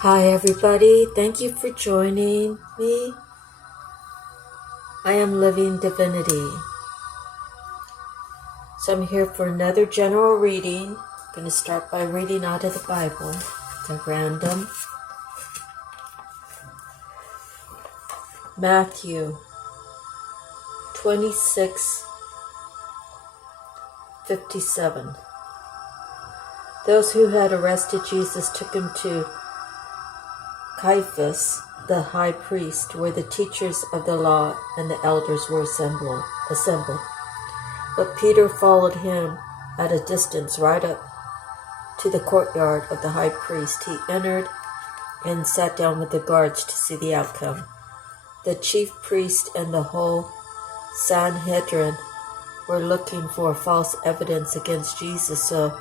Hi everybody, thank you for joining me. I am Living Divinity. So I'm here for another general reading. I'm going to start by reading out of the Bible. It's a random. Matthew 26:57. Those who had arrested Jesus took him to Caiaphas, the high priest, where the teachers of the law and the elders were assembled. But Peter followed him at a distance right up to the courtyard of the high priest. He entered and sat down with the guards to see the outcome. The chief priest and the whole Sanhedrin were looking for false evidence against Jesus so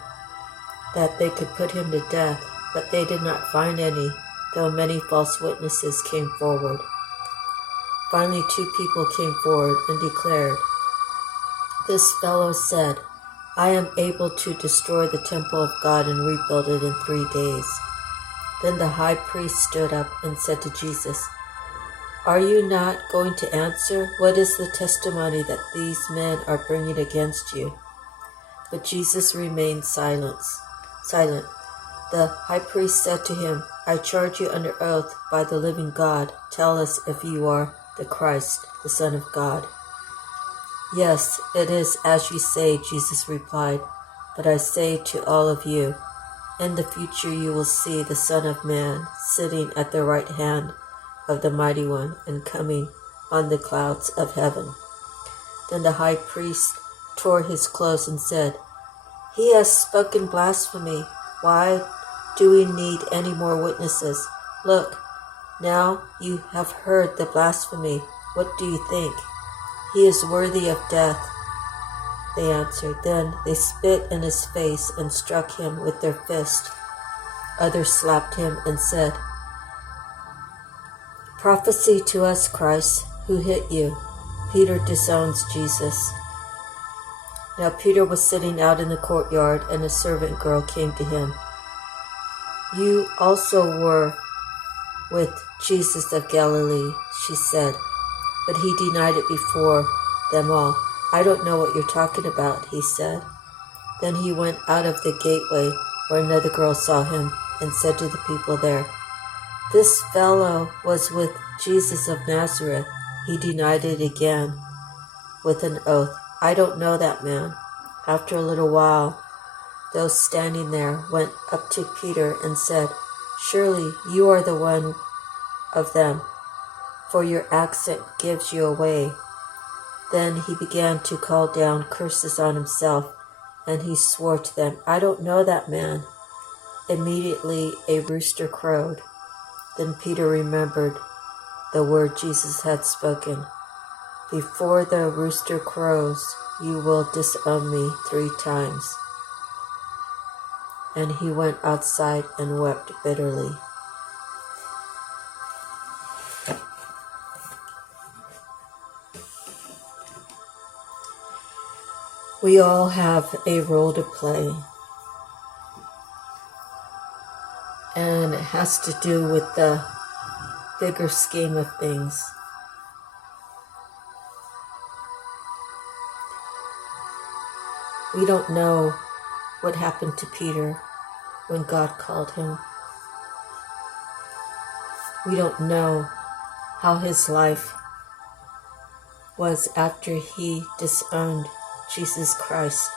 that they could put him to death, but they did not find any, though many false witnesses came forward. Finally, 2 people came forward and declared, "This fellow said, I am able to destroy the temple of God and rebuild it in 3 days." Then the high priest stood up and said to Jesus, "Are you not going to answer? What is the testimony that these men are bringing against you?" But Jesus remained silent. The high priest said to him, "I charge you under oath by the living God. Tell us if you are the Christ, the Son of God." "Yes, it is as you say," Jesus replied. "But I say to all of you, in the future you will see the Son of Man sitting at the right hand of the Mighty One and coming on the clouds of heaven." Then the high priest tore his clothes and said, "He has spoken blasphemy. Why do we need any more witnesses? Look, now you have heard the blasphemy. What do you think? He is worthy of death." They answered. Then they spit in his face and struck him with their fist. Others slapped him and said, "Prophesy to us, Christ, who hit you?" Peter disowns Jesus. Now Peter was sitting out in the courtyard, and a servant girl came to him. "You also were with Jesus of Galilee," she said. But he denied it before them all. "I don't know what you're talking about," he said. Then he went out of the gateway where another girl saw him and said to the people there, "This fellow was with Jesus of Nazareth." He denied it again with an oath. "I don't know that man." After a little while, those standing there went up to Peter and said, "Surely you are the one of them, for your accent gives you away." Then he began to call down curses on himself, and he swore to them, "I don't know that man." Immediately a rooster crowed. Then Peter remembered the word Jesus had spoken, "Before the rooster crows, you will disown me 3 times." And he went outside and wept bitterly. We all have a role to play, and it has to do with the bigger scheme of things. We don't know what happened to Peter when God called him. We don't know how his life was after he disowned Jesus Christ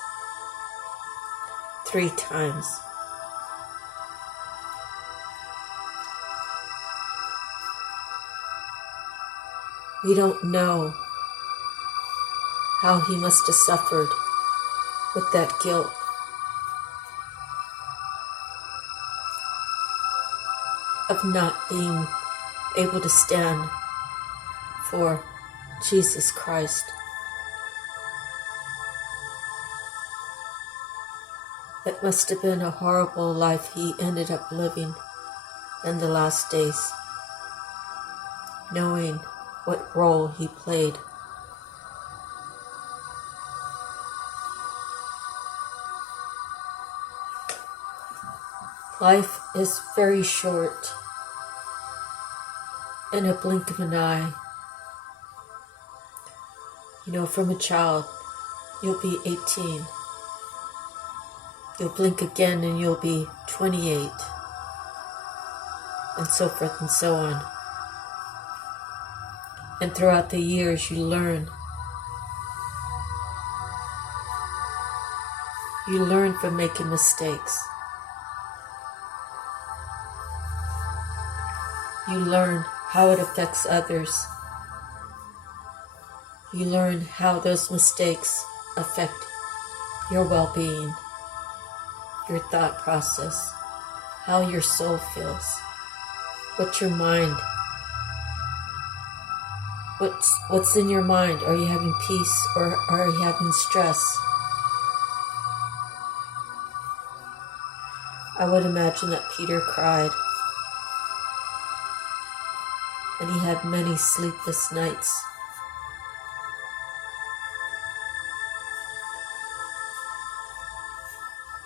3 times. We don't know how he must have suffered with that guilt. Of not being able to stand for Jesus Christ. It must have been a horrible life he ended up living in the last days, knowing what role he played. Life is very short. in a blink of an eye. From a child, you'll be 18. You'll blink again and you'll be 28. And so forth and so on. And throughout the years, you learn. You learn from making mistakes. You learn how it affects others. You learn how those mistakes affect your well-being, your thought process, how your soul feels, what your mind, what's in your mind. Are you having peace or are you having stress? I would imagine that Peter cried, and he had many sleepless nights.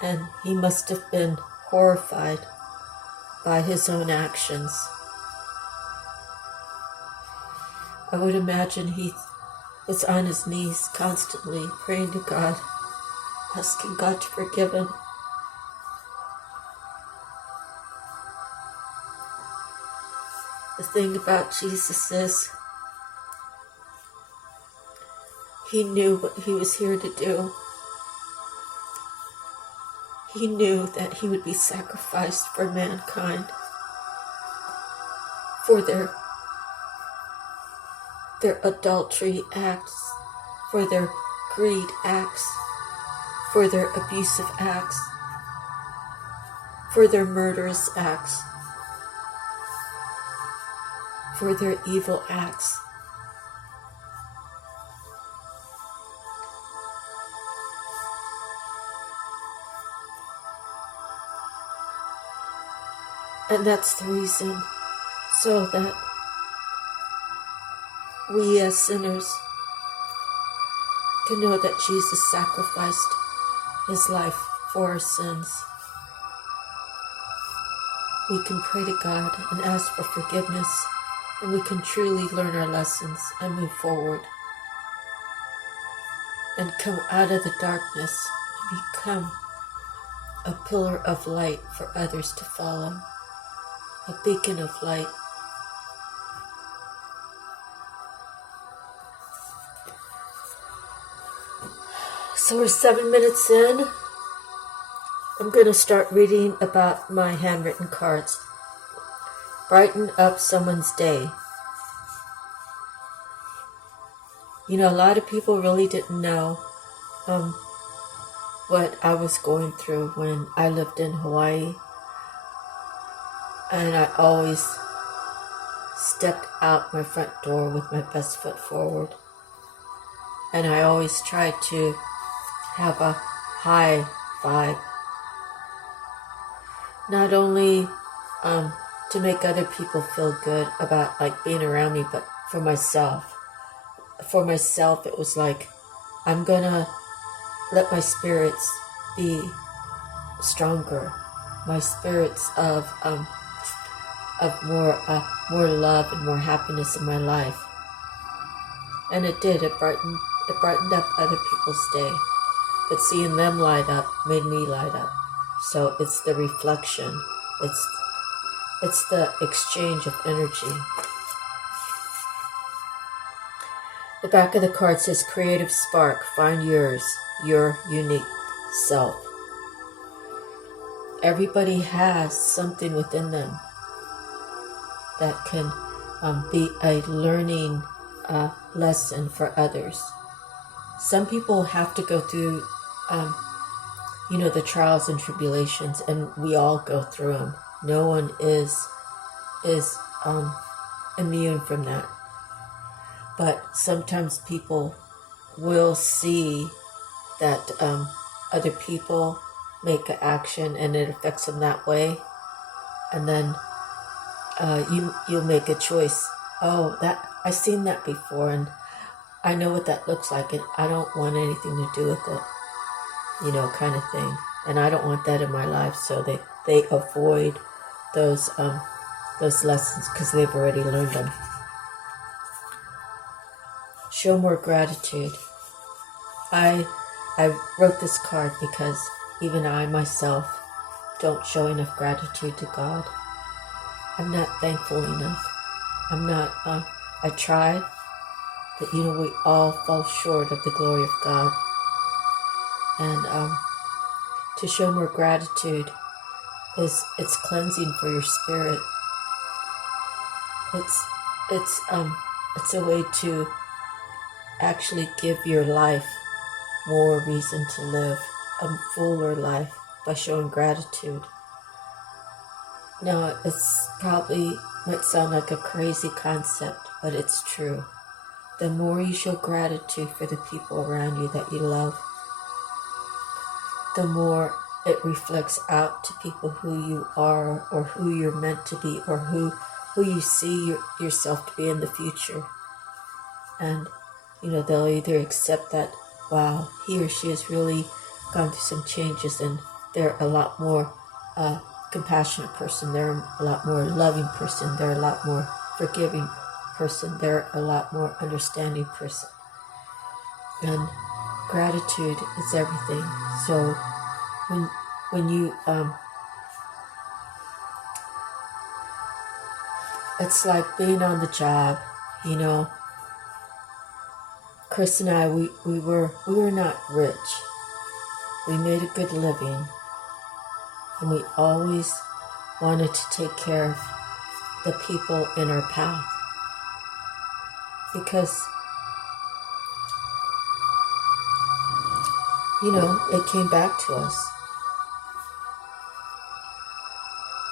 And he must have been horrified by his own actions. I would imagine he was on his knees constantly praying to God, asking God to forgive him. The thing about Jesus is, he knew what he was here to do. He knew that he would be sacrificed for mankind, for their adultery acts, for their greed acts, for their abusive acts, for their murderous acts, for their evil acts. And that's the reason, so that we as sinners can know that Jesus sacrificed his life for our sins. We can pray to God and ask for forgiveness, and we can truly learn our lessons and move forward and come out of the darkness and become a pillar of light for others to follow. A beacon of light. So we're 7 minutes in. I'm going to start reading about my handwritten cards. Brighten up someone's day. A lot of people really didn't know what I was going through when I lived in Hawaii. And I always stepped out my front door with my best foot forward. And I always tried to have a high vibe. Not only to make other people feel good about being around me, but for myself. For myself, it was like, I'm gonna let my spirits be stronger. My spirits of more love and more happiness in my life. And it did. It brightened up other people's day. But seeing them light up made me light up. So it's the reflection. It's the exchange of energy. The back of the card says, creative spark, find yours, your unique self. Everybody has something within them that can be a learning lesson for others. Some people have to go through, the trials and tribulations, and we all go through them. No one is immune from that. But sometimes people will see that other people make an action and it affects them that way, and then you'll make a choice. Oh, that I've seen that before, and I know what that looks like, and I don't want anything to do with it, kind of thing. And I don't want that in my life, so they avoid those those lessons because they've already learned them. Show more gratitude. I wrote this card because even I myself don't show enough gratitude to God. I'm not thankful enough. I'm not, I try, but we all fall short of the glory of God. And to show more gratitude it's cleansing for your spirit. It's a way to actually give your life more reason to live a fuller life by showing gratitude. Now, it's probably might sound like a crazy concept, but it's true. The more you show gratitude for the people around you that you love, the more it reflects out to people who you are or who you're meant to be or who you see yourself to be in the future. And, they'll either accept that, wow, he or she has really gone through some changes and they're a lot more compassionate person, they're a lot more loving person, they're a lot more forgiving person, they're a lot more understanding person. And gratitude is everything. So when you it's like being on the job, Chris and I, we were not rich. We made a good living, and we always wanted to take care of the people in our path because it came back to us.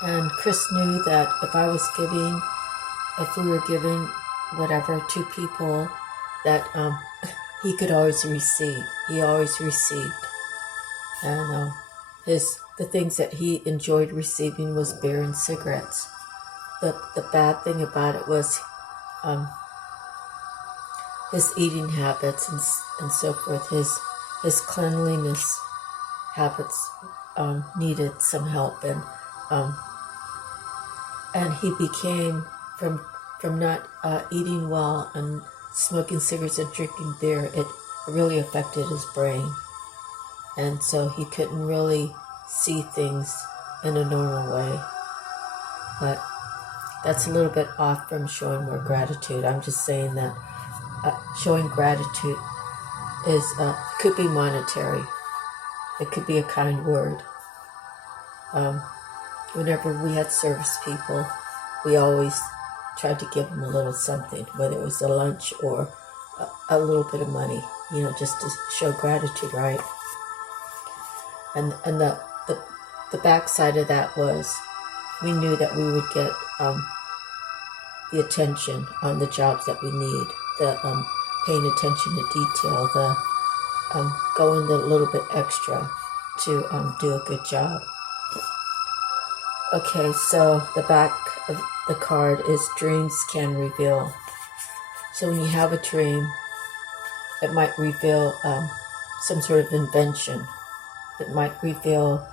And Chris knew that if we were giving whatever to people, that he could always receive. He always received. And the things that he enjoyed receiving was beer and cigarettes. The bad thing about it was his eating habits and so forth. His cleanliness habits needed some help, and he became from not eating well and smoking cigarettes and drinking beer. It really affected his brain, and so he couldn't really see things in a normal way. But that's a little bit off from showing more gratitude. I'm just saying that showing gratitude could be monetary. It could be a kind word. Whenever we had service people, we always tried to give them a little something, whether it was a lunch or a little bit of money, just to show gratitude, right? And the backside of that was we knew that we would get the attention on the jobs that we need, the paying attention to detail, the going the little bit extra to do a good job. Okay, so the back of the card is dreams can reveal. So when you have a dream, it might reveal some sort of invention. It might reveal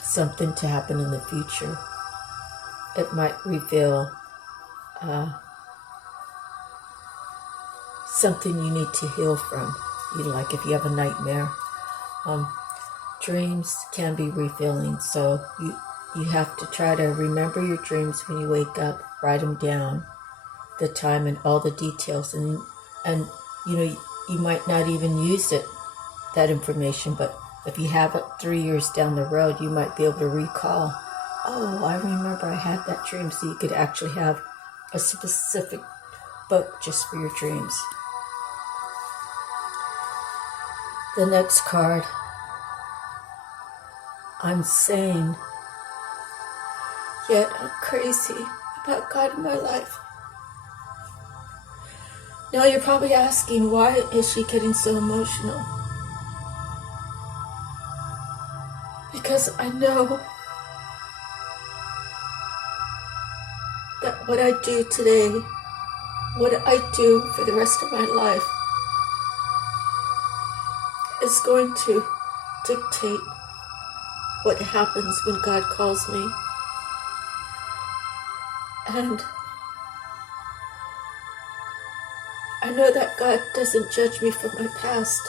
something to happen in the future. It might reveal something you need to heal from. Like if you have a nightmare. Dreams can be revealing, so you have to try to remember your dreams when you wake up, write them down, the time and all the details, and you might not even use that information, but if you have it 3 years down the road, you might be able to recall, oh, I remember I had that dream, so you could actually have a specific book just for your dreams. The next card, I'm sane, yet I'm crazy about God in my life. Now you're probably asking, why is she getting so emotional? Because I know that what I do today, what I do for the rest of my life, is going to dictate what happens when God calls me. And I know that God doesn't judge me for my past.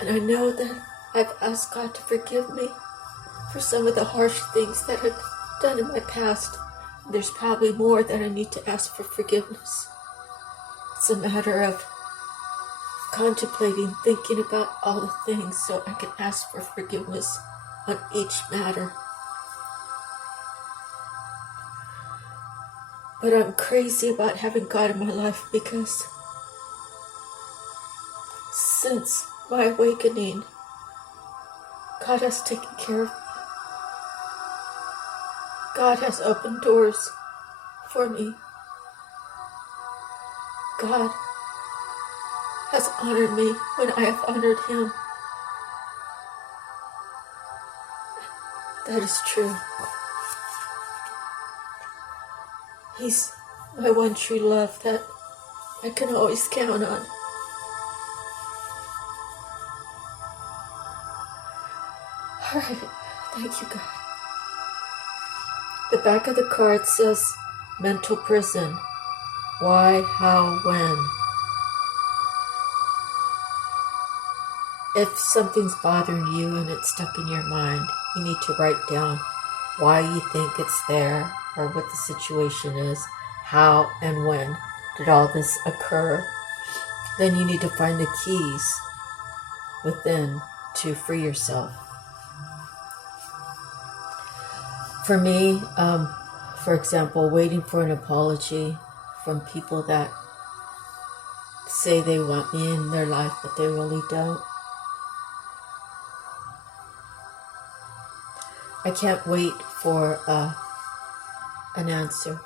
And I know that I've asked God to forgive me for some of the harsh things that I've done in my past. There's probably more that I need to ask for forgiveness. It's a matter of contemplating, thinking about all the things so I can ask for forgiveness on each matter. But I'm crazy about having God in my life because since my awakening, God has taken care of me. God has opened doors for me. God has honored me when I have honored Him. That is true. He's my one true love that I can always count on. All right, thank you, God. The back of the card says mental prison. Why, how, when? If something's bothering you and it's stuck in your mind, you need to write down why you think it's there or what the situation is, how and when did all this occur. Then you need to find the keys within to free yourself. For me, for example, waiting for an apology from people that say they want me in their life, but they really don't. I can't wait for an answer,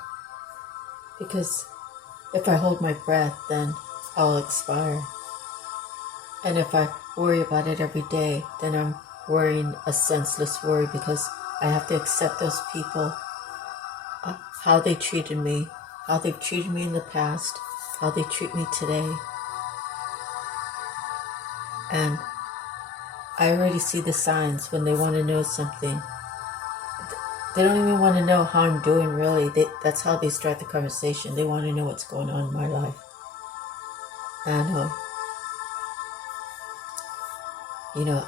because if I hold my breath, then I'll expire. And if I worry about it every day, then I'm worrying a senseless worry, because I have to accept those people, how they treated me, how they've treated me in the past, how they treat me today. And I already see the signs when they want to know something. They don't even want to know how I'm doing, really. That's how they start the conversation. They want to know what's going on in my life. And,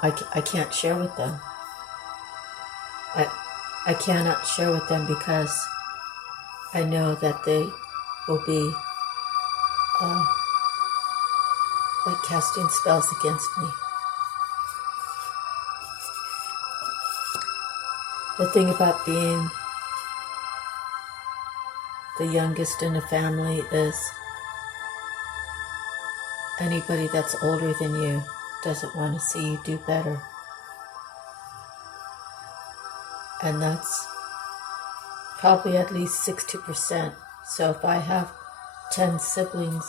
I can't share with them. I cannot share with them because I know that they will be like casting spells against me. The thing about being the youngest in a family is anybody that's older than you doesn't want to see you do better. And that's probably at least 60%. So if I have 10 siblings,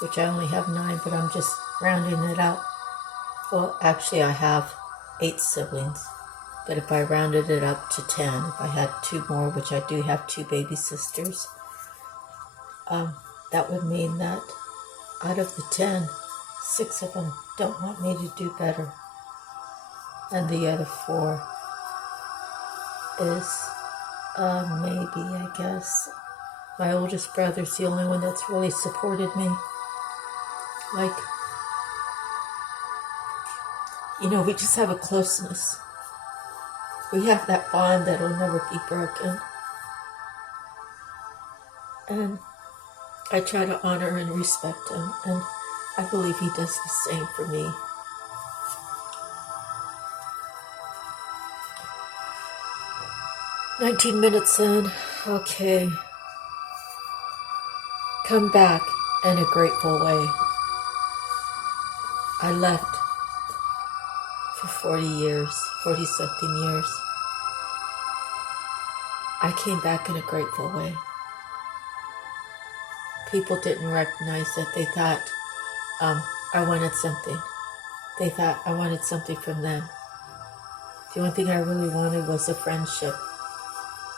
which I only have 9, but I'm just rounding it out. Well, actually I have 8 siblings. But if I rounded it up to 10, if I had 2 more, which I do have 2 baby sisters, that would mean that out of the 10, 6 of them don't want me to do better. And the other 4 is maybe, I guess, my oldest brother's the only one that's really supported me. Like, we just have a closeness. We have that bond that will never be broken. And I try to honor and respect him, and I believe he does the same for me. "19 minutes in. Okay. Come back in a grateful way. I left for 40-something years. I came back in a grateful way. People didn't recognize that. They thought I wanted something. They thought I wanted something from them. The only thing I really wanted was a friendship,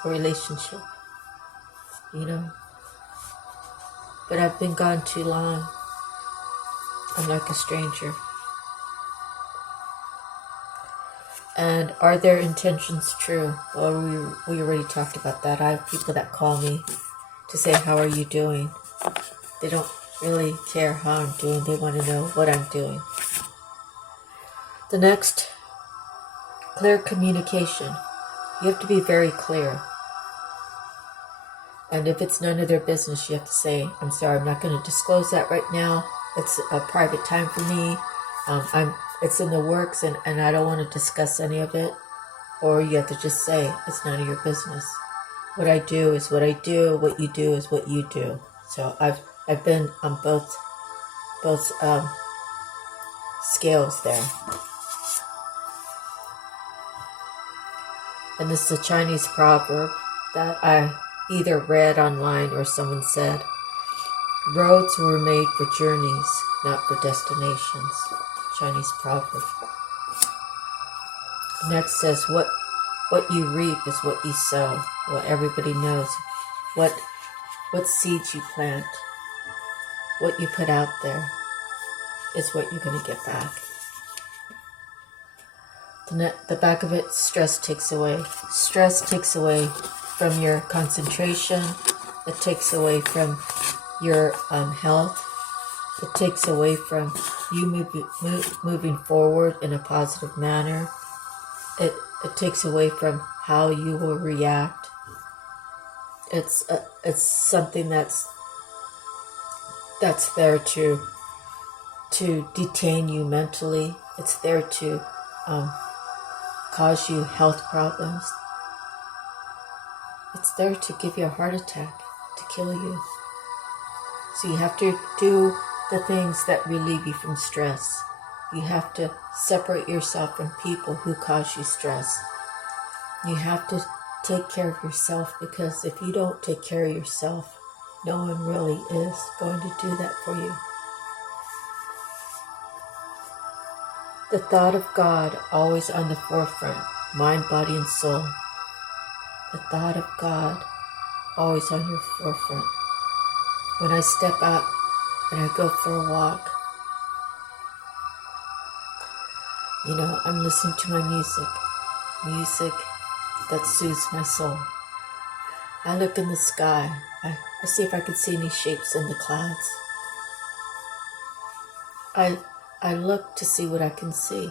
a relationship, But I've been gone too long. I'm like a stranger. And are their intentions true? Well, we already talked about that. I have people that call me to say, how are you doing? They don't really care how I'm doing. They want to know what I'm doing. The next, clear communication. You have to be very clear. And if it's none of their business, you have to say, I'm sorry, I'm not going to disclose that right now. It's a private time for me. It's in the works and I don't want to discuss any of it. Or you have to just say, it's none of your business. What I do is what I do. What you do is what you do. So I've been on both scales there. And this is a Chinese proverb that I either read online or someone said. Roads were made for journeys, not for destinations. Chinese proverb. Next says, what you reap is what you sow. Well, everybody knows what seeds you plant, what you put out there is what you're going to get back. The back of it, stress takes away. Stress takes away from your concentration. It takes away from your health. It takes away from you moving forward in a positive manner. It takes away from how you will react. It's something that's there to detain you mentally. It's there to cause you health problems. It's there to give you a heart attack, to kill you. So you have to do the things that relieve you from stress. You have to separate yourself from people who cause you stress. You have to take care of yourself, because if you don't take care of yourself, no one really is going to do that for you. The thought of God always on the forefront, mind, body, and soul. The thought of God always on your forefront. When I step out and I go for a walk, I'm listening to my music that soothes my soul. I look in the sky. I see if I can see any shapes in the clouds. I look to see what I can see.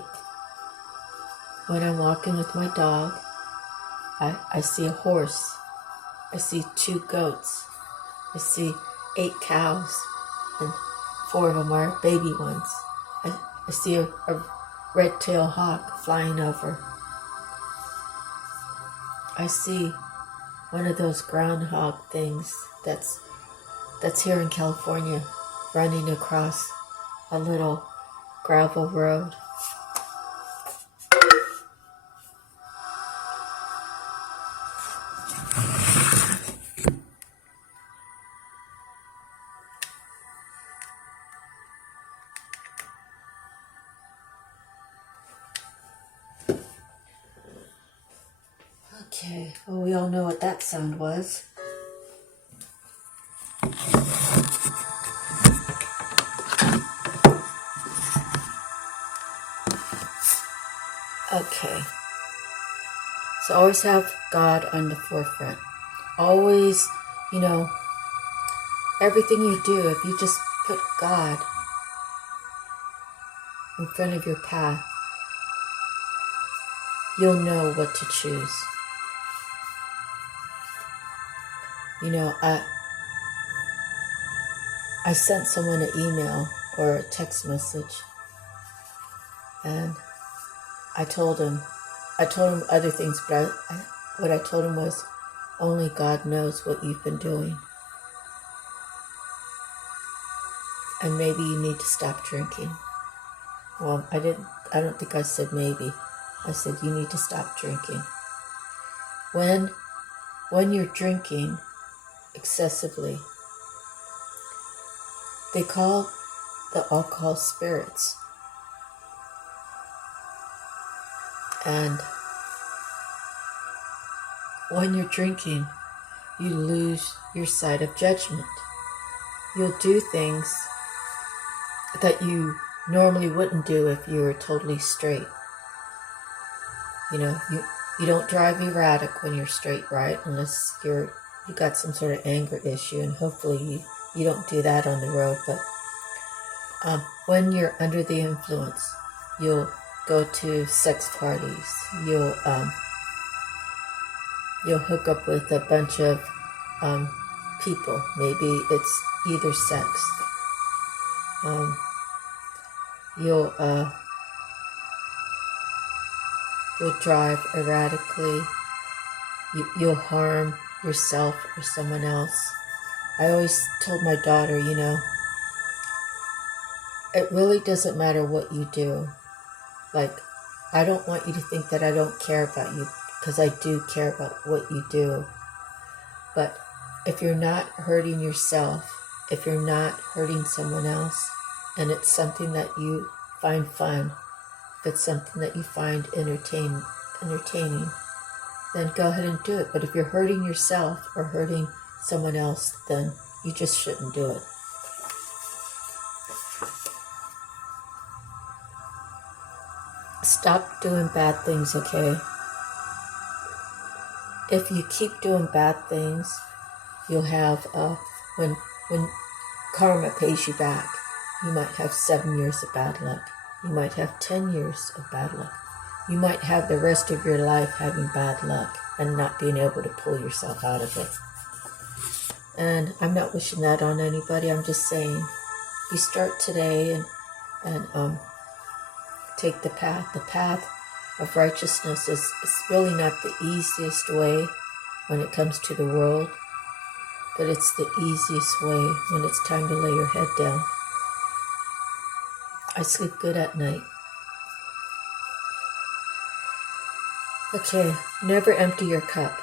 When I'm walking with my dog, I see a horse. I see 2 goats. I see 8 cows, and 4 of them are baby ones. I see a red-tailed hawk flying over. I see one of those groundhog things that's here in California, running across a little gravel road. Okay, well, we all know what that sound was. Okay, so always have God on the forefront. Always, everything you do, if you just put God in front of your path, you'll know what to choose. I sent someone an email or a text message, and I told him other things, but what I told him was, only God knows what you've been doing. And maybe you need to stop drinking. Well, I don't think I said maybe. I said you need to stop drinking. When you're drinking excessively, they call the alcohol spirits. And when you're drinking, you lose your sight of judgment. You'll do things that you normally wouldn't do if you were totally straight. You don't drive erratic when you're straight, right? Unless you got some sort of anger issue, and hopefully you don't do that on the road. But when you're under the influence, you'll go to sex parties. You'll hook up with a bunch of people. Maybe it's either sex. You'll drive erratically. You'll harm yourself or someone else. I always told my daughter, it really doesn't matter what you do. Like, I don't want you to think that I don't care about you, because I do care about what you do. But if you're not hurting yourself, if you're not hurting someone else, and it's something that you find fun, if it's something that you find entertaining, then go ahead and do it. But if you're hurting yourself or hurting someone else, then you just shouldn't do it. Stop doing bad things, okay? If you keep doing bad things, you'll have, when karma pays you back, you might have 7 years of bad luck. You might have 10 years of bad luck. You might have the rest of your life having bad luck and not being able to pull yourself out of it. And I'm not wishing that on anybody. I'm just saying, you start today and take the path. The path of righteousness is really not the easiest way when it comes to the world, but it's the easiest way when it's time to lay your head down. I sleep good at night. Okay, never empty your cup.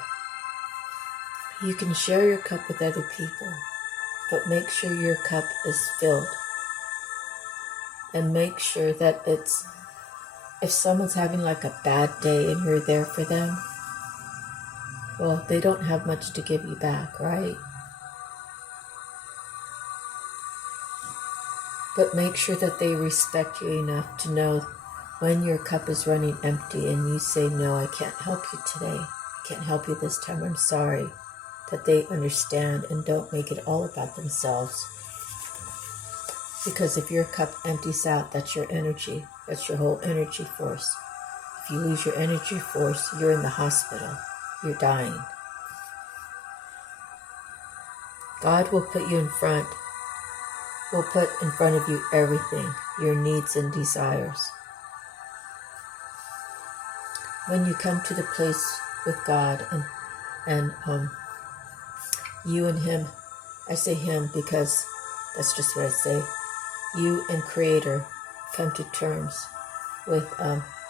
You can share your cup with other people, but make sure your cup is filled. And make sure that if someone's having like a bad day and you're there for them, well, they don't have much to give you back, right? But make sure that they respect you enough to know when your cup is running empty and you say, no, I can't help you today. I can't help you this time. I'm sorry. That they understand and don't make it all about themselves. Because if your cup empties out, that's your energy. That's your whole energy force. If you lose your energy force, you're in the hospital. You're dying. God will put you in front. Will put in front of you everything, your needs and desires. When you come to the place with God and you and Him, I say Him because that's just what I say. You and Creator come to terms with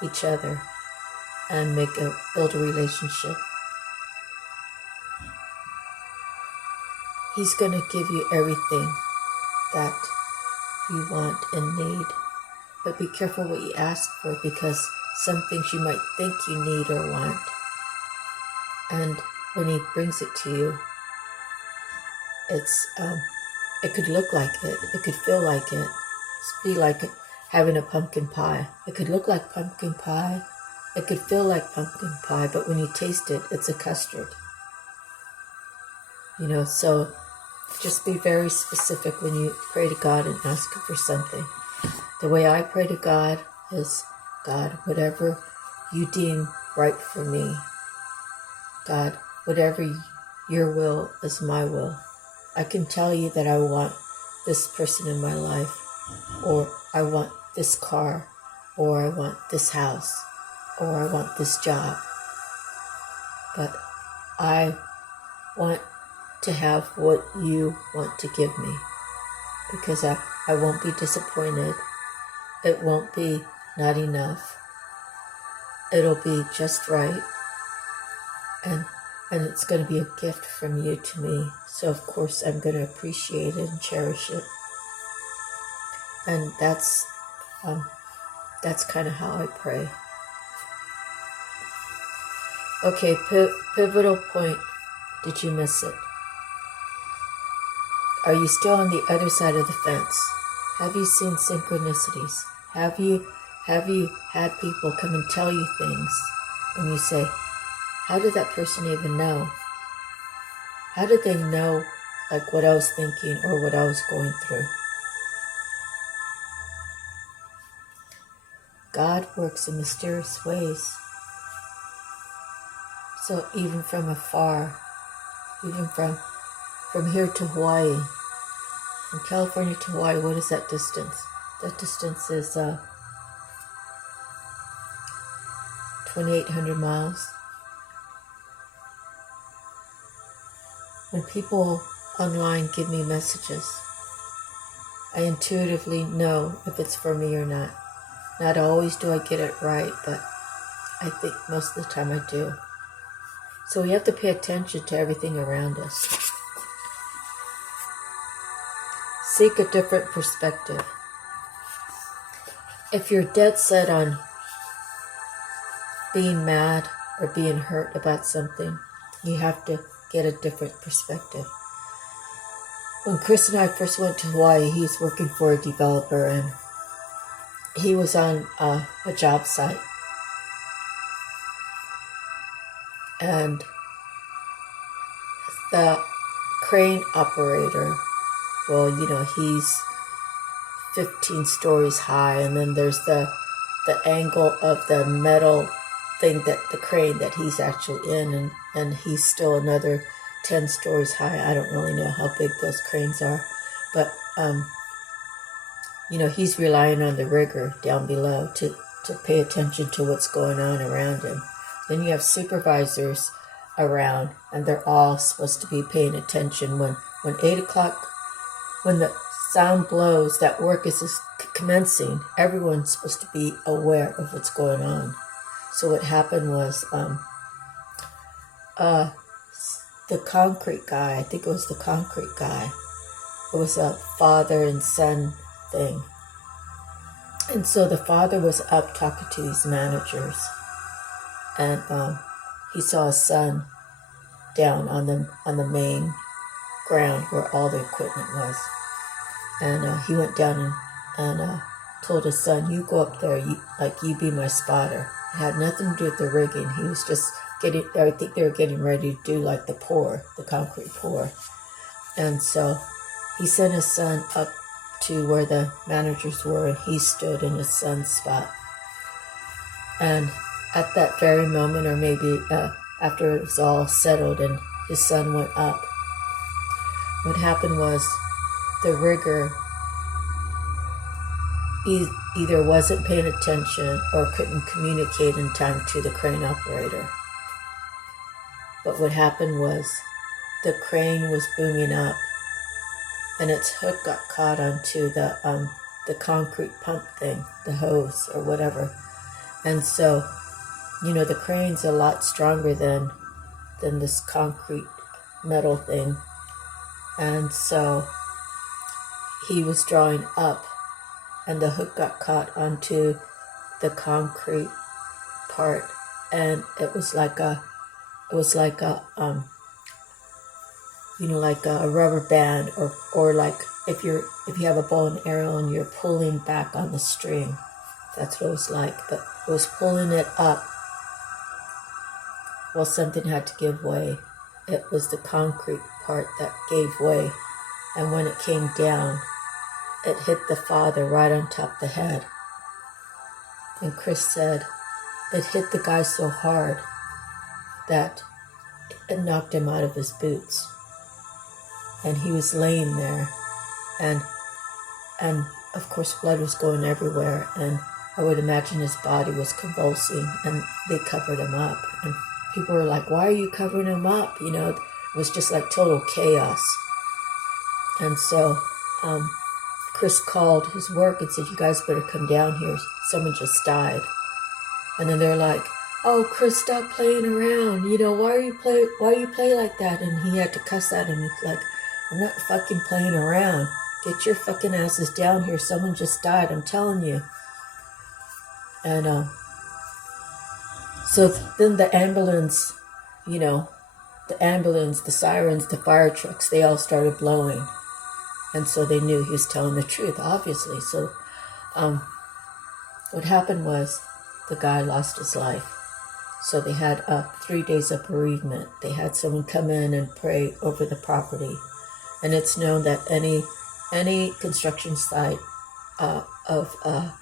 each other and build a relationship. He's going to give you everything that you want and need. But be careful what you ask for, because some things you might think you need or want. And when He brings it to you, it could look like it. It could feel like it. It's be like having a pumpkin pie. It could look like pumpkin pie. It could feel like pumpkin pie, but when you taste it, it's a custard. So just be very specific when you pray to God and ask Him for something. The way I pray to God is, God, whatever you deem right for me. God, whatever your will is my will. I can tell you that I want this person in my life, or I want this car, or I want this house, or I want this job. But I want to have what you want to give me, because I won't be disappointed. It won't be not enough. It'll be just right. And it's going to be a gift from you to me. So of course I'm going to appreciate it and cherish it. And that's kind of how I pray. Okay, pivotal point. Did you miss it? Are you still on the other side of the fence? Have you seen synchronicities? Have you had people come and tell you things And you say, how did that person even know? How did they know like what I was thinking or what I was going through? God works in mysterious ways. So even from afar, even from here to Hawaii, from California to Hawaii, what is that distance? That distance is 2,800 miles. When people online give me messages, I intuitively know if it's for me or not. Not always do I get it right, but I think most of the time I do. So we have to pay attention to everything around us. Seek a different perspective. If you're dead set on being mad or being hurt about something, you have to get a different perspective. When Chris and I first went to Hawaii, he was working for a developer and he was on a job site. And the crane operator, well, he's 15 stories high, and then there's the angle of the metal thing, that the crane that he's actually in, and he's still another 10 stories high. I don't really know how big those cranes are, but he's relying on the rigger down below to pay attention to what's going on around him. Then you have supervisors around, and they're all supposed to be paying attention when 8 o'clock, when the sound blows that work is commencing. Everyone's supposed to be aware of what's going on. So what happened was the concrete guy, I think it was the concrete guy, it was a father and son thing. And so the father was up talking to these managers, and he saw his son down on the main ground where all the equipment was. And he went down and told his son, you go up there, you be my spotter. It had nothing to do with the rigging. He was just I think they were getting ready to do like the concrete pour. And so he sent his son up to where the managers were, and he stood in his son's spot. And at that very moment, or maybe after it was all settled and his son went up, what happened was the rigger either wasn't paying attention or couldn't communicate in time to the crane operator. But what happened was the crane was booming up, and its hook got caught onto the concrete pump thing, the hose or whatever. And so, the crane's a lot stronger than this concrete metal thing. And so he was drawing up, and the hook got caught onto the concrete part, and it was like a rubber band, or like if you have a bow and arrow and you're pulling back on the string. That's what it was like. But it was pulling it up. Well, something had to give way. It was the concrete part that gave way. And when it came down, it hit the father right on top of the head. And Chris said it hit the guy so hard that it knocked him out of his boots. And he was laying there. And of course blood was going everywhere. And I would imagine his body was convulsing, and they covered him up. And people were like, why are you covering him up? It was just like total chaos. And so Chris called his work and said, you guys better come down here. Someone just died. And then they're like, oh, Chris, stop playing around. Why you play like that? And he had to cuss at him. It's like, I'm not fucking playing around. Get your fucking asses down here. Someone just died. I'm telling you. And so then the ambulance, the sirens, the fire trucks, they all started blowing. And so they knew he was telling the truth, obviously. So what happened was the guy lost his life. So they had 3 days of bereavement. They had someone come in and pray over the property. And it's known that any construction site of a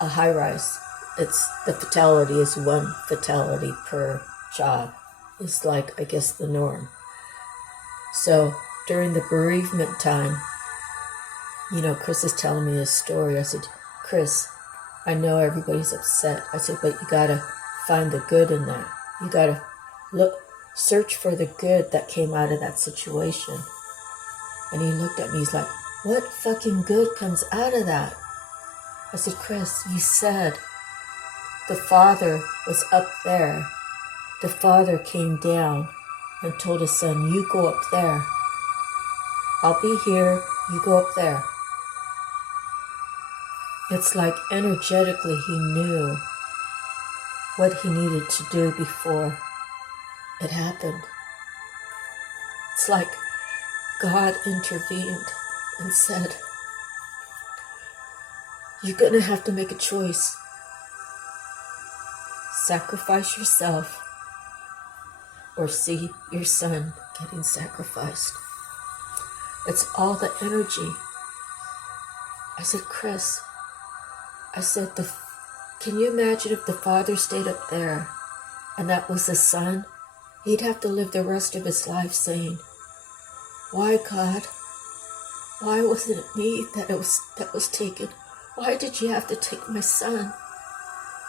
high-rise, the fatality is 1 fatality per job. It's like, I guess, the norm. So during the bereavement time, Chris is telling me his story. I said, Chris, I know everybody's upset. I said, but you gotta find the good in that. You gotta search for the good that came out of that situation. And he looked at me, he's like, what fucking good comes out of that? I said, Chris, you said the Father was up there. The Father came down and told his Son, you go up there. I'll be here, you go up there. It's like energetically he knew what he needed to do before it happened. It's like God intervened and said, you're going to have to make a choice. Sacrifice yourself or see your son getting sacrificed. It's all the energy. I said, Chris, can you imagine if the Father stayed up there and that was the Son? He'd have to live the rest of his life saying, why, God? Why wasn't it me that was taken? Why did you have to take my son?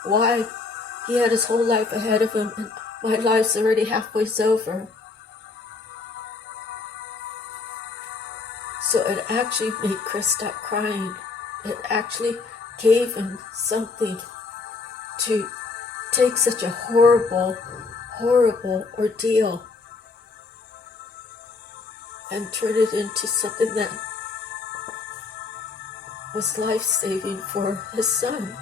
Why? He had his whole life ahead of him and my life's already halfway over. So it actually made Chris stop crying. It actually gave him something to take such a horrible, horrible ordeal and turn it into something that was life-saving for his son.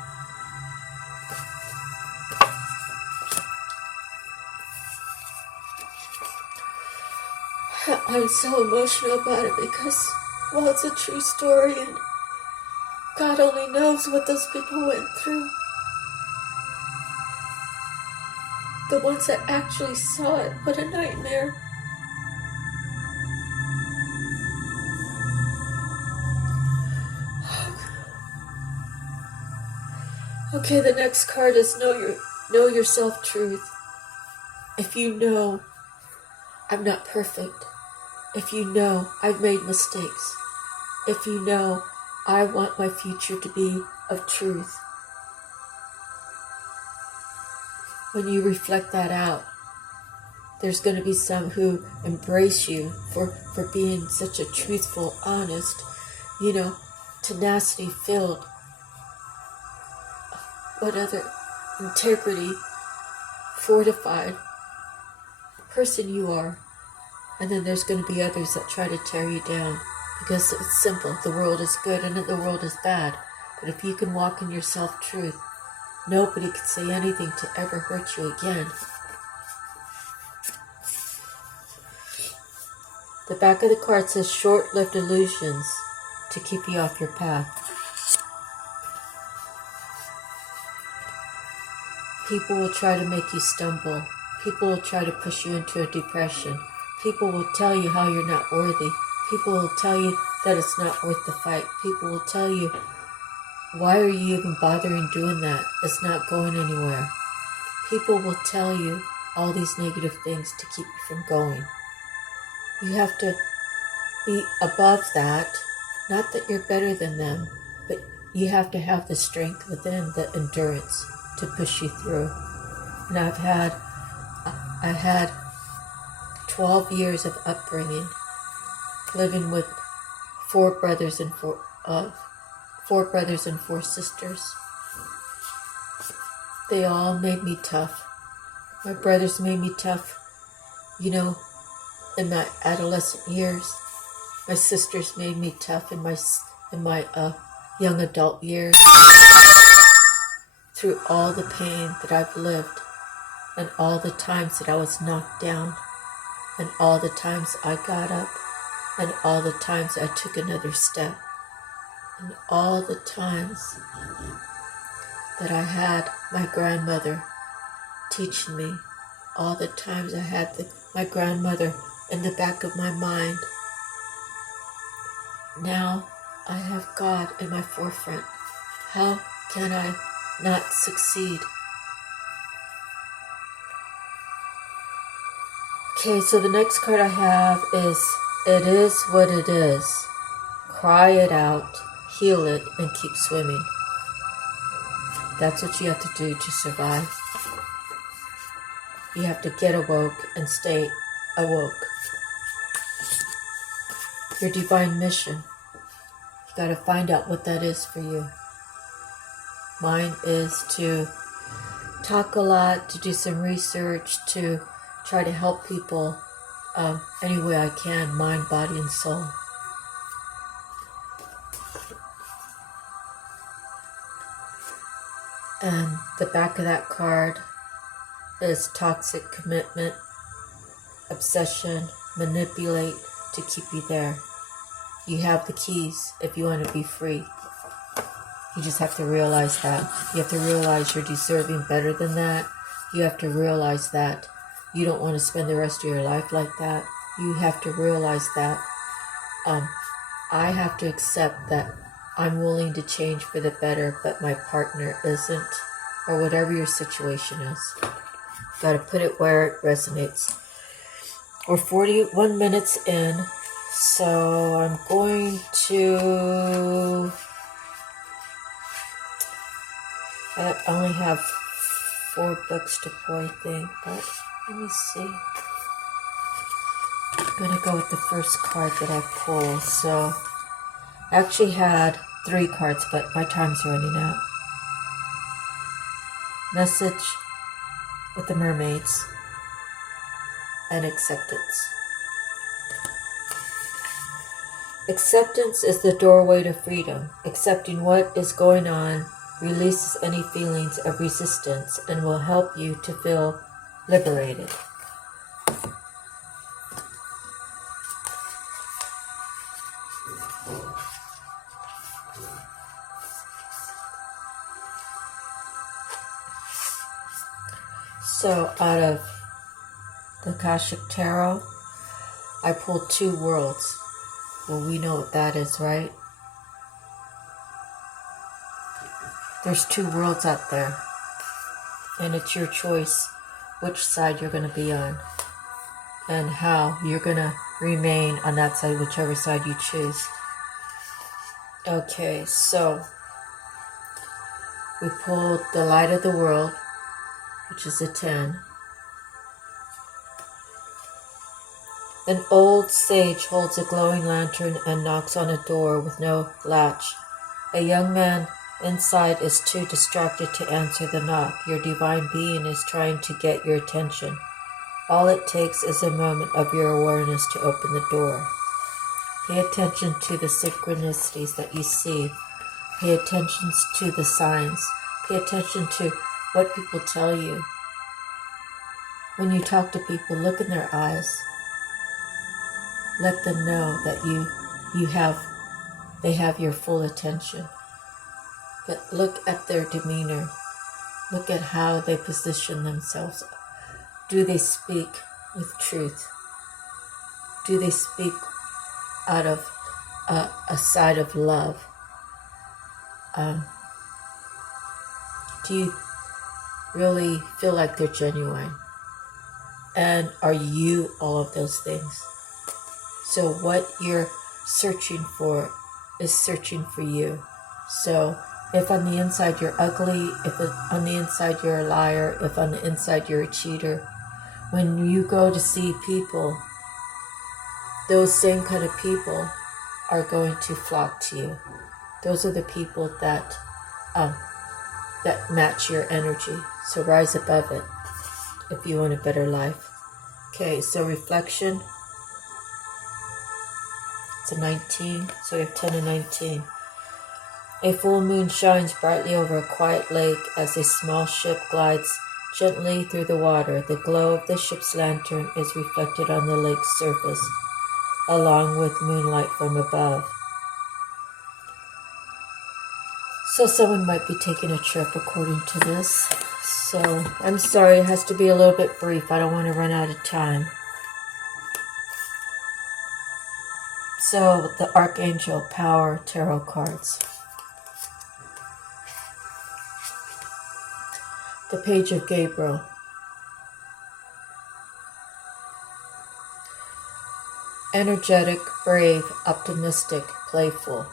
I'm so emotional about it because, well, it's a true story and God only knows what those people went through. The ones that actually saw it, what a nightmare. Okay, the next card is know yourself truth. If you know I'm not perfect, if you know I've made mistakes, if you know I want my future to be of truth, when you reflect that out, there's going to be some who embrace you for being such a truthful, honest, tenacity-filled, what other integrity, fortified person you are. And then there's going to be others that try to tear you down because it's simple. The world is good and the world is bad. But if you can walk in your self-truth, nobody can say anything to ever hurt you again. The back of the card says short-lived illusions to keep you off your path. People will try to make you stumble. People will try to push you into a depression. People will tell you how you're not worthy. People will tell you that it's not worth the fight. People will tell you, why are you even bothering doing that? It's not going anywhere. People will tell you all these negative things to keep you from going. You have to be above that. Not that you're better than them, but you have to have the strength within, the endurance to push you through. And I had 12 years of upbringing, living with four brothers and four sisters. They all made me tough. My brothers made me tough, in my adolescent years. My sisters made me tough in my young adult years. Through all the pain that I've lived, and all the times that I was knocked down, and all the times I got up, and all the times I took another step, and all the times that I had my grandmother teaching me all the times I had my grandmother in the back of my mind. Now I have God in my forefront. How can I not succeed? Okay, so the next card I have is, it is what it is. Cry it out, heal it, and keep swimming. That's what you have to do to survive. You have to get awoke and stay awoke. Your divine mission. You got to find out what that is for you. Mine is to talk a lot, to do some research, to try to help people any way I can, mind, body, and soul. And the back of that card is toxic commitment, obsession, manipulate to keep you there. You have the keys if you want to be free. You just have to realize that. You have to realize you're deserving better than that. You have to realize that you don't want to spend the rest of your life like that. You have to realize that I have to accept that I'm willing to change for the better, but my partner isn't, or whatever your situation is. Got to put it where it resonates. We're 41 minutes in, so I'm going to... I only have 4 books to pull, I think, but let me see. I'm going to go with the first card that I pulled. So I actually had 3 cards, but my time's running out. Message with the mermaids and acceptance. Acceptance is the doorway to freedom. Accepting what is going on releases any feelings of resistance and will help you to feel liberated. So out of the Akashic Tarot, I pulled 2 worlds. Well, we know what that is, right? There's 2 worlds out there, and it's your choice which side you're going to be on and how you're going to remain on that side, whichever side you choose. Okay, so we pulled the light of the world, which is a 10. An old sage holds a glowing lantern and knocks on a door with no latch. A young man inside is too distracted to answer the knock. Your divine being is trying to get your attention. All it takes is a moment of your awareness to open the door. Pay attention to the synchronicities that you see. Pay attention to the signs. Pay attention to what people tell you. When you talk to people, look in their eyes. Let them know that they have your full attention. But look at their demeanor. Look at how they position themselves. Do they speak with truth? Do they speak out of a side of love? Do you really feel like they're genuine? And are you all of those things? So what you're searching for is searching for you. So if on the inside you're ugly, if on the inside you're a liar, if on the inside you're a cheater, when you go to see people, those same kind of people are going to flock to you. Those are the people that match your energy. So rise above it if you want a better life. Okay, so reflection. It's a 19, so we have 10 and 19. A full moon shines brightly over a quiet lake as a small ship glides gently through the water. The glow of the ship's lantern is reflected on the lake's surface, along with moonlight from above. So someone might be taking a trip according to this. So I'm sorry, it has to be a little bit brief. I don't want to run out of time. So the Archangel Power Tarot cards. The Page of Gabriel. Energetic, brave, optimistic, playful.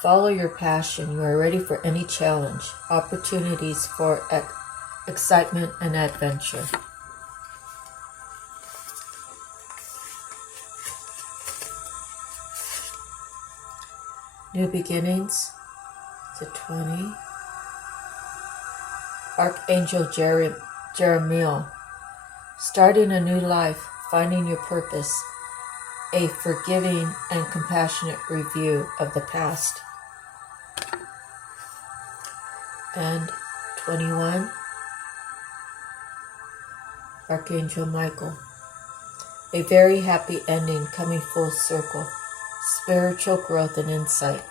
Follow your passion. You are ready for any challenge. Opportunities for excitement and adventure. New beginnings. It's a 20. Archangel Jeremiel. Starting a new life. Finding your purpose. A forgiving and compassionate review of the past. And 21, Archangel Michael. A very happy ending coming full circle. Spiritual growth and insight.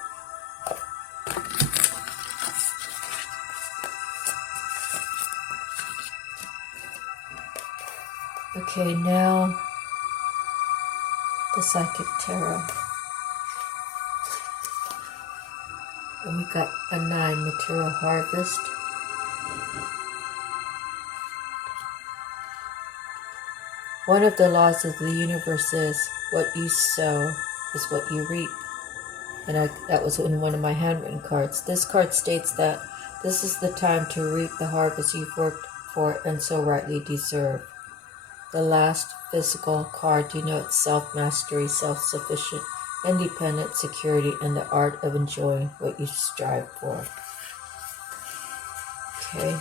Okay, now the Psychic Tarot. And we got a 9, Material Harvest. One of the laws of the universe is what you sow is what you reap. And that was in one of my handwritten cards. This card states that this is the time to reap the harvest you've worked for and so rightly deserve. The last physical card denotes self-mastery, self-sufficient, independent, security, and the art of enjoying what you strive for. Okay.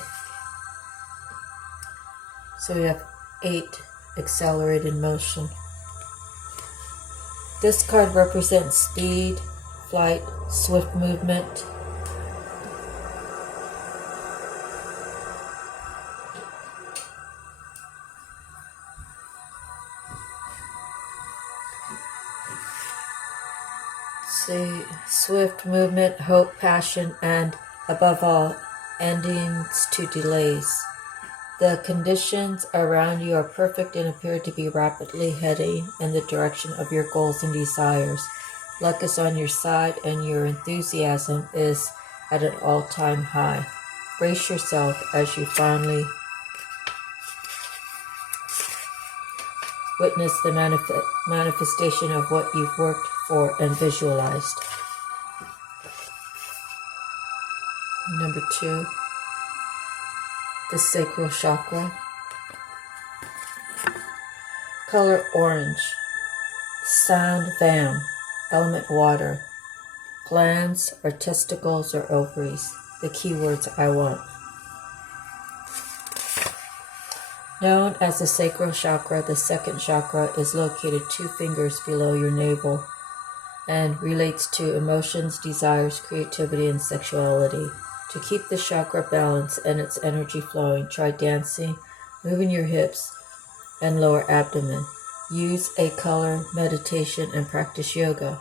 So we have 8, accelerated motion. This card represents speed, flight, swift movement. Swift movement, hope, passion, and above all, endings to delays. The conditions around you are perfect and appear to be rapidly heading in the direction of your goals and desires. Luck is on your side and your enthusiasm is at an all-time high. Brace yourself as you finally witness the manifestation of what you've worked for and visualized. Number 2, the sacral chakra. Color orange. Sound vam. Element water. Glands or testicles or ovaries. The keywords I want. Known as the sacral chakra, the second chakra is located 2 fingers below your navel and relates to emotions, desires, creativity, and sexuality. To keep the chakra balanced and its energy flowing, try dancing, moving your hips and lower abdomen. Use a color, meditation, and practice yoga.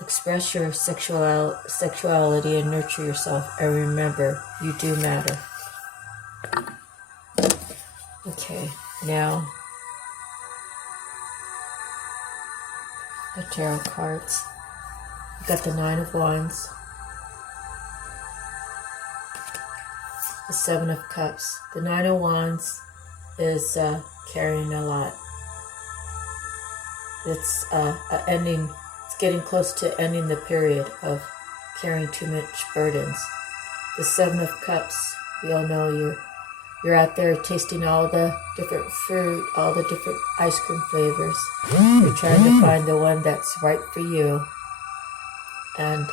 Express your sexuality and nurture yourself, and remember, you do matter. Okay, now the tarot cards. You got the 9 of Wands, the 7 of Cups. The 9 of Wands is carrying a lot. It's ending. It's getting close to ending the period of carrying too much burdens. The 7 of Cups. We all know you're out there tasting all the different fruit, all the different ice cream flavors. You're trying to find the one that's right for you. And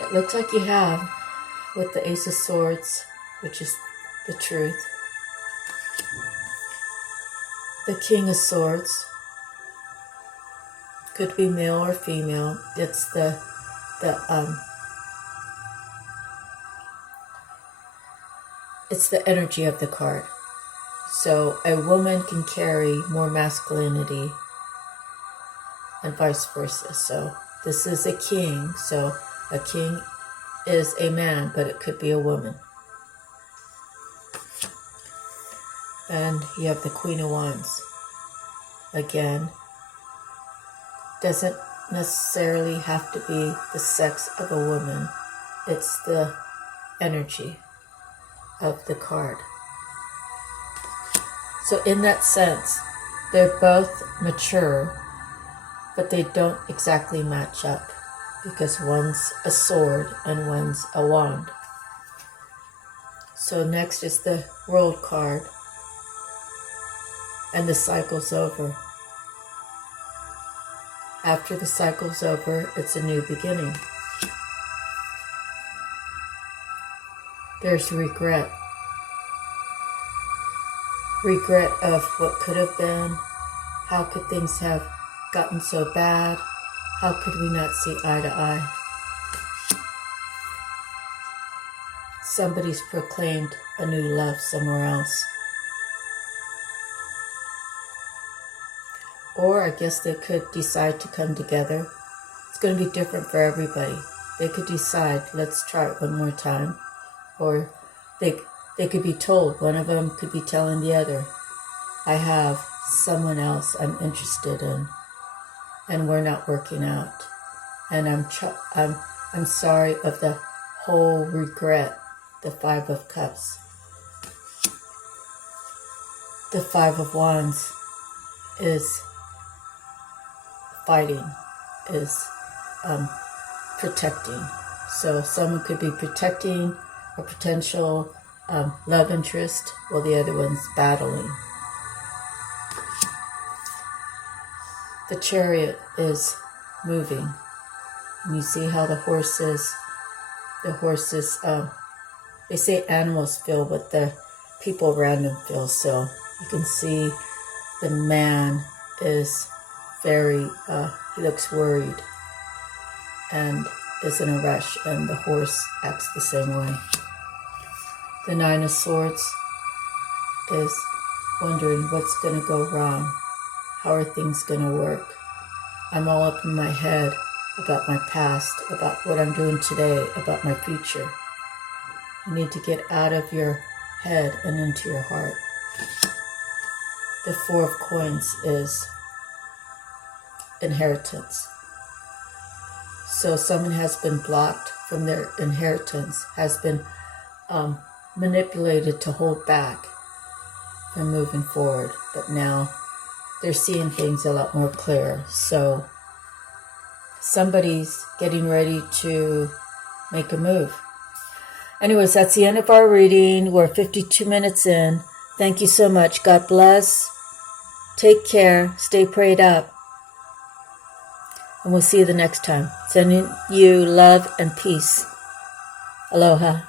it looks like you have, with the Ace of Swords, which is the truth. The King of Swords. Could be male or female. It's it's the energy of the card. So a woman can carry more masculinity and vice versa. So This is a king, so a king is a man, but it could be a woman. And you have the Queen of Wands. Again, doesn't necessarily have to be the sex of a woman. It's the energy of the card. So in that sense, they're both mature, but they don't exactly match up because one's a sword and one's a wand. So next is the World card, and the cycle's over. After the cycle's over, it's a new beginning. There's regret. Regret of what could have been. How could things have gotten so bad? How could we not see eye to eye? Somebody's proclaimed a new love somewhere else. Or I guess they could decide to come together. It's going to be different for everybody. They could decide, let's try it one more time. Or they could be told, one of them could be telling the other, I have someone else I'm interested in, and we're not working out. And I'm sorry of the whole regret, the Five of Cups. The Five of Wands is fighting, is protecting. So someone could be protecting a potential love interest while the other one's battling. The Chariot is moving. And you see how the horses, they say animals feel what the people around them feel. So you can see the man is very, he looks worried and is in a rush, and the horse acts the same way. The Nine of Swords is wondering what's going to go wrong. How are things going to work? I'm all up in my head about my past, about what I'm doing today, about my future. You need to get out of your head and into your heart. The Four of Coins is inheritance. So someone has been blocked from their inheritance, has been manipulated to hold back from moving forward. But now they're seeing things a lot more clear. So somebody's getting ready to make a move. Anyways, that's the end of our reading. We're 52 minutes in. Thank you so much. God bless. Take care. Stay prayed up. And we'll see you the next time. Sending you love and peace. Aloha.